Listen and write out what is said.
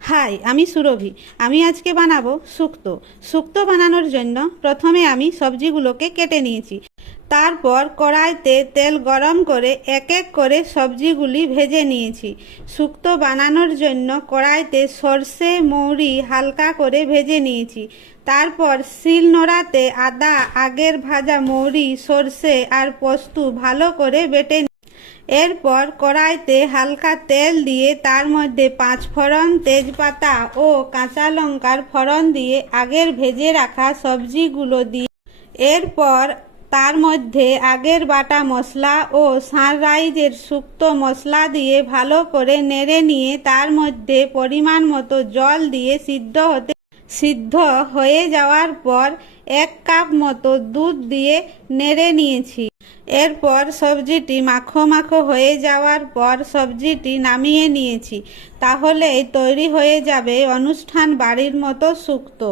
High, আমি সুরভি। আমি আজকে বানাবো শুক্তো। শুক্তো বানানোর জন্য প্রথমে আমি সবজিগুলোকে কেটে নিয়েছি। তারপর কড়াইতে তেল গরম করে এক এক করে সবজিগুলি ভেজে নিয়েছি। শুক্তো বানানোর জন্য কড়াইতে সর্ষে মৌরি হালকা করে ভেজে নিয়েছি। তারপর শিলনোড়াতে আদা, আগের ভাজা মৌরি, সর্ষে আর পোস্ত ভালো করে বেটে এরপর কড়াইতে হালকা তেল দিয়ে তার মধ্যে পাঁচফোড়ন, তেজপাতা ও কাঁচা লঙ্কার ফোড়ন দিয়ে আগের ভেজে রাখা সবজিগুলো দিয়ে এরপর তার মধ্যে আগের বাটা মশলা ও সানরাইজের শুক্তো মশলা দিয়ে ভালো করে নেড়ে নিয়ে তার মধ্যে পরিমাণ মতো জল দিয়ে সিদ্ধ হয়ে যাওয়ার পর 1 কাপ মতো দুধ দিয়ে নেড়ে নিয়েছি। এরপর সবজিটি মাখো মাখো হয়ে যাওয়ার পর সবজিটি নামিয়ে নিয়েছি। তাহলেই তৈরি হয়ে যাবে অনুষ্ঠান বাড়ির মতো শুক্তো।